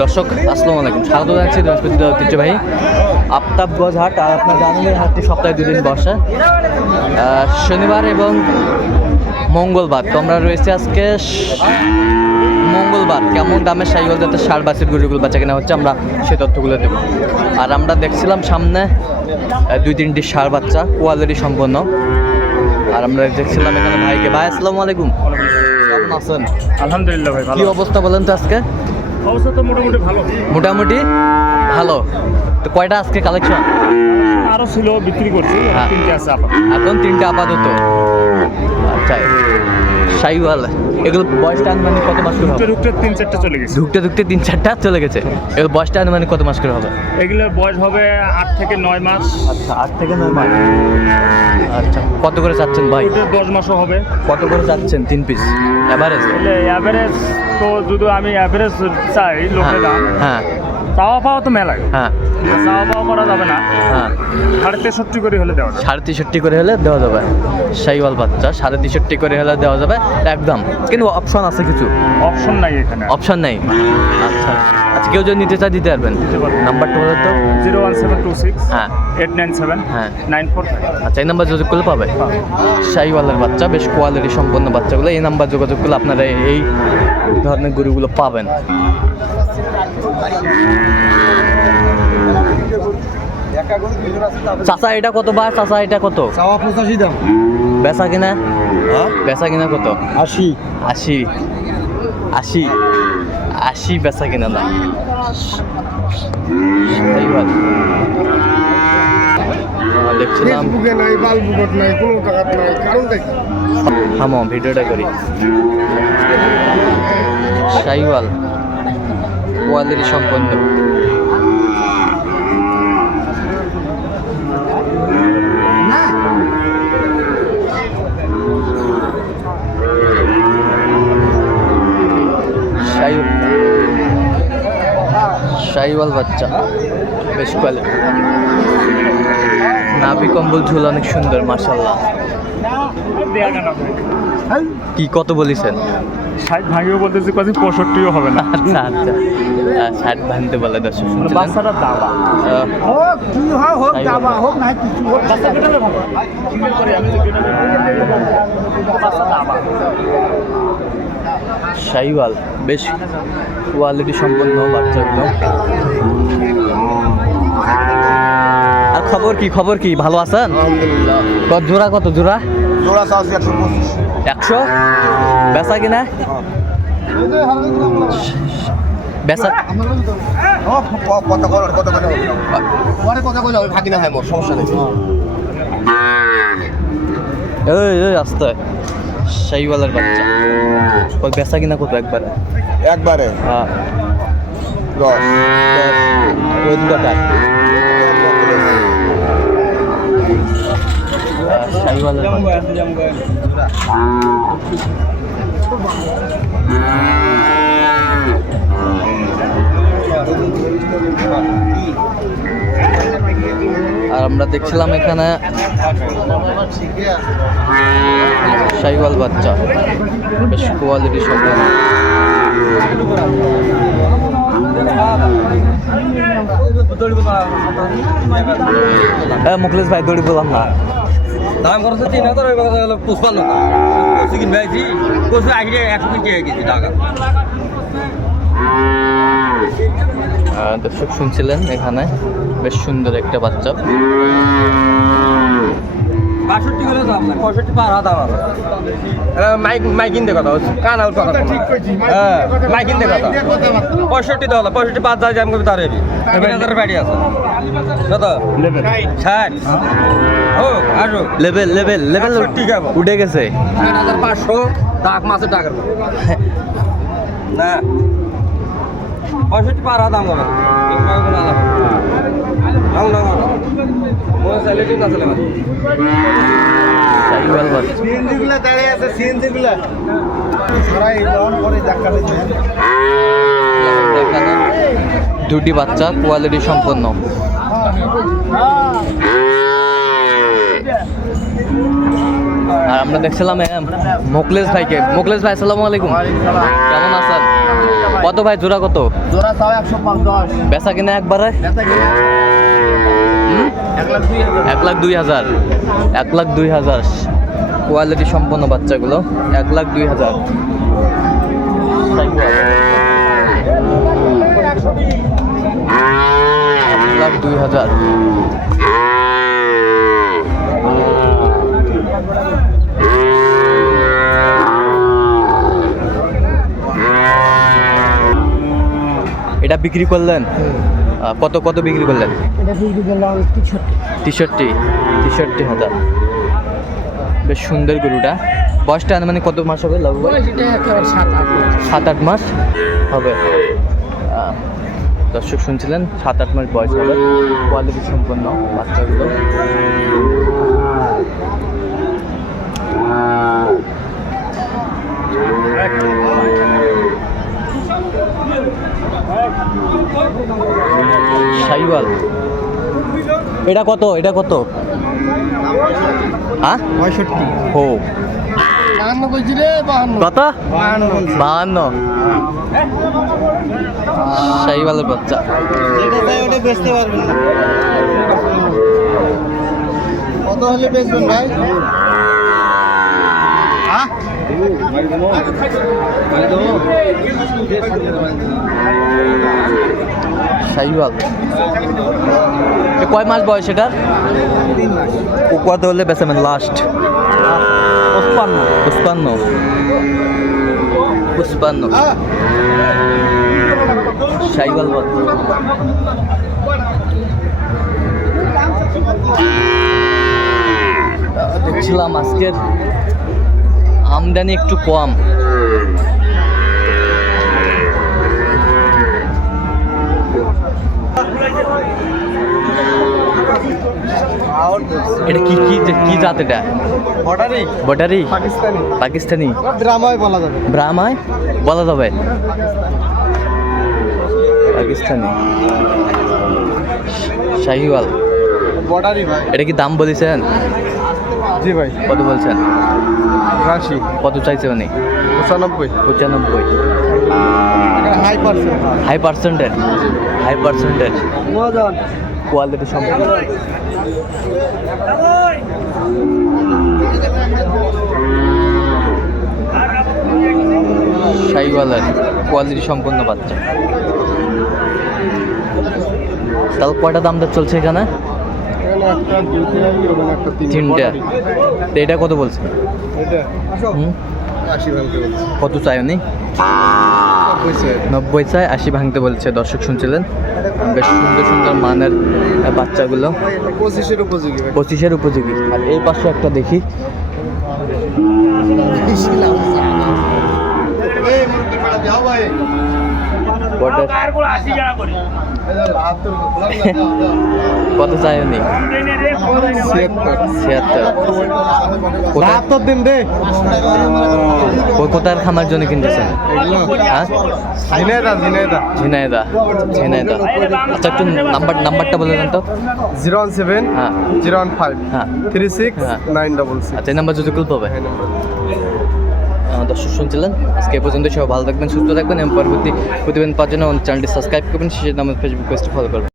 দর্শক আসসালামু আলাইকুম। স্বাগত জানাচ্ছি জেলার ঐতিহ্যবাহী আফতাবগঞ্জ হাট। আর আপনার এই হাটটি সপ্তাহে দুদিন বসে। শনিবার এবং মঙ্গলবার। তো আমরা রয়েছে আজকে মঙ্গলবার। কেমন দামে সাইকেল যাতে সার বাসের গরুগুলো বাচ্চা কেনা হচ্ছে আমরা সে তথ্যগুলো দেবো। আর আমরা দেখছিলাম সামনে দুই তিনটি সার বাচ্চা কোয়ালিটি সম্পন্ন। আর আমরা দেখছিলাম এখানে ভাইকে। ভাই আসসালামু আলাইকুম। কেমন আছেন? আলহামদুলিল্লাহ ভাই কি অবস্থা বলেন তো আজকে? অবস্থা তো মোটামুটি ভালো। মোটামুটি ভালো। তো কয়টা আজকে কালেকশন আরও ছিল বিক্রি করছি হ্যাঁ। তিনটে আছে আপাতত। এখন তিনটে আপাতত। আচ্ছা সাইওয়াল এগুলো বয়সটা আনুমানিক কত মাস করে হবে? ঢুকতে তিন চারটে চলে গেছে। ঢুকতে ঢুকতে তিন চারটা চলে গেছে। এগুলো বয়সটা আনুমানিক কত মাস করে হবে? এগুলোর বয়স হবে আট থেকে নয় মাস। আচ্ছা আট থেকে নয় মাস। আচ্ছা কত করে চাচ্ছেন ভাই? দশ মাসও হবে। কত করে চাচ্ছেন তিন পিস অ্যাভারেজ অ্যাভারেজ তো যদি আমি অ্যাভারেজ চাই লোকের হ্যাঁ চাওয়া পাওয়া তো মেলায়। হ্যাঁ। চাওয়া পাওয়া করা যাবে না। হ্যাঁ। সাড়ে তেষট্টি করে হলে দেওয়া সাড়ে তেষট্টি করে হলে দেওয়া যাবে। সাইওয়াল বাচ্চা সাড়ে তেষট্টি করে হলে দেওয়া যাবে একদম। কিন্তু অপশন আছে কিছু? অপশন নাই এখানে। অপশন নেই? আচ্ছা। আচ্ছা কেউ যদি নিতে চায় দিতে পারবেন। নাম্বারটা তো। Zero one seven two six হ্যাঁ। এইট নাইন সেভেন হ্যাঁ। নাইন ফোর আচ্ছা এই নাম্বার যোগাযোগ করলে পাবে? শাহিওয়ালের বাচ্চা বেশ কোয়ালিটি সম্পন্ন বাচ্চাগুলো এই নাম্বার যোগাযোগ করলে আপনারা এই ধরনের গরুগুলো পাবেন। চাচা এটা কত বা চাচা এটা কত? চাওয়া পঁচাশি দাম। বেচা কিনা? হ্যাঁ? বেচা কিনা কত? আশি। আশি। আশি। আশি বেচা কিনা না দেখছিলাম ফেসবুকে নাই বালবুকট নাই কোনো টাকা নাই কারণ দেখি। থামো ভিডিওটা করি। শাইওয়াল কোয়ালিটি সম্পন্ন। শাইওয়াল বাচ্চা। বেশ কোয়ালিটি নাভি কম্বল ঝুল অনেক সুন্দর মাসাল্লাহ কি কত বলেছেন? ষাট ভাঙিও বলতেছি কাছে পঁয়ষট্টিও হবে না। আচ্ছা আচ্ছা। ষাট ভাঙতে বলে দর্শক শুনছিলেন। বাচ্চাটার দাবা। হোক কি হয় হোক দাবা হোক না কিছু হোক। বাচ্চা তো কেটালে বাচ্চা দাবা। শাহিওয়াল বেশ কোয়ালিটি সম্পন্ন বাচ্চাগুলো। আর খবর কি খবর কি? ভালো আছেন? কত জোড়া কত জোড়া? জোড়া একশো বেচা কিনা? বেচা কথা কথা কথা হবে ভাগিনা হয় মোর সমস্যা নেই এই এই আস্তে। শাহিওয়ালের বাচ্চা। কত বেচা কিনা কত একবারে? একবারে। হ্যাঁ। দশ। ওই দুটা কার শাহিওয়ালের বাচ্চা। আমরা দেখছিলাম এখানে শাহিওয়াল বাচ্চা। বেশ কোয়ালিটি সব মুখলেশ ভাই, দৌড়ি বললাম না। দাম আগে একশো টাকা দর্শক শুনছিলেন এখানে। বেশ সুন্দর একটা বাচ্চা। বাষট্টি করে দাম না পঁয়ষট্টি পার হাত মাইক মাইকিন দে কথা কান আউট কথা ঠিক হ্যাঁ মাইকিন দে কথা। পঁয়ষট্টি তো হলো। পঁয়ষট্টি পাঁচ হাজার আমি তার হেবি। তিন হাজারের বাড়ি আছে। কত? ষাট। ও আসো লেভেল লেভেল লেভেল? উঠে গেছে। তিন হাজার পাঁচশো মাসের টাকার না। পঁয়ষট্টি পার হাত দাম কোনো চাইলে ঠিক শাহিওয়াল বাচ্চা সিএনজি গুলা দাঁড়িয়ে আছে সিএনজি গুলা সারা লন করে দুটি বাচ্চা কোয়ালিটি সম্পন্ন। আর আমরা দেখছিলাম মোকলেশ ভাইকে। মোকলেশ ভাই আসসালামু আলাইকুম। কেমন আছেন কত ভাই জোড়া কত? জোড়া তাও একশো পঞ্চাশ। বেচা কিনা একবারে? এক লাখ দুই হাজার। এক লাখ দুই হাজার। কোয়ালিটি সম্পন্ন বাচ্চাগুলো। এক লাখ দুই হাজার এক লাখ দুই হাজার এটা বিক্রি করলেন? কত কত বিক্রি করলেন? তেষট্টি। তেষট্টি হাজার বেশ সুন্দর গরুটা। বয়সটা মানে কত মাস হবে মাস। সাত আট মাস হবে। দর্শক শুনছিলেন সাত আট মাস বয়স হবে। কোয়ালিটি সম্পন্ন বাচ্চাগুলো। সাইওয়াল। এটা কত? এটা কত? হ্যাঁ পঁয়ষট্টি। ও কত? বাহান্ন সাইওয়ালের বাচ্চা। বেচতে পারবেন কত হলে বেচবেন ভাই? সাইওয়াল এ কয় মাস বয়স এটার কত হলে বেচাবেন লাস্ট পুষ্পান্ন পুষ্পান্ন পুষ্পান্ন সাইওয়াল বাচ্চা আহ, দেখছিলাম আজকের আমদানি একটু কম। এটা কি কি কি জাত এটা? অর্ডারই বটারি? পাকিস্তানি। পাকিস্তানি। ড্রামায় বলা যাবে। ব্রাহ্মায়? বলা যাবে। পাকিস্তানি। শাহিওয়াল। বর্ডারই ভাই। এটা কি দাম বলেছেন? জি ভাই। কত বলছেন? রাশি কত চাইছে উনি? পঁচানব্বই। পঁচানব্বই। High percent. হাই পার্সেন্টের? হাই পার্সেন্টের? কোয়ালিটি সম্পূর্ণ শাহিওয়ালের কোয়ালিটি সম্পূর্ণ বাচ্চা। তাহলে কয়টা দাম চলছে এখানে? তিনটা তো এটা কত বলছি? কত চাই উনি? নব্বই চাই। আশি ভাঙতে বলছে। দর্শক শুনছিলেন? বেশ সুন্দর সুন্দর মানের বাচ্চাগুলো। পঁচিশের উপযোগী পঁচিশের উপযোগী। আর এই পাশে একটা দেখি। এই কটা কত চাই উনি? ছিয়াত্তর। বাহাত্তর দিন রে কো- কোথার খামার জন্য কিনতেছেন হ্যাঁ? ঝিনাইদা ঝিনাইদা। ঝিনাইদা আচ্ছা একটু নাম্বার নাম্বারটা বলে দেন তো। জিরো ওয়ান সেভেন হ্যাঁ। জিরো ওয়ান ফাইভ হ্যাঁ। থ্রি সিক্স হ্যাঁ। Nine double six. আচ্ছা এই নাম্বার যদি হবে আহ, দর্শক শুনছিলেন? আজকে এ পর্যন্ত সবাই ভালো থাকবেন, সুস্থ থাকবেন। এবং পরবর্তী প্রতিবেদন পাওয়ার জন্য চ্যানেলটি সাবস্ক্রাইব করবেন। সেই আমাদের ফেসবুক পেজটি ফলো করবেন।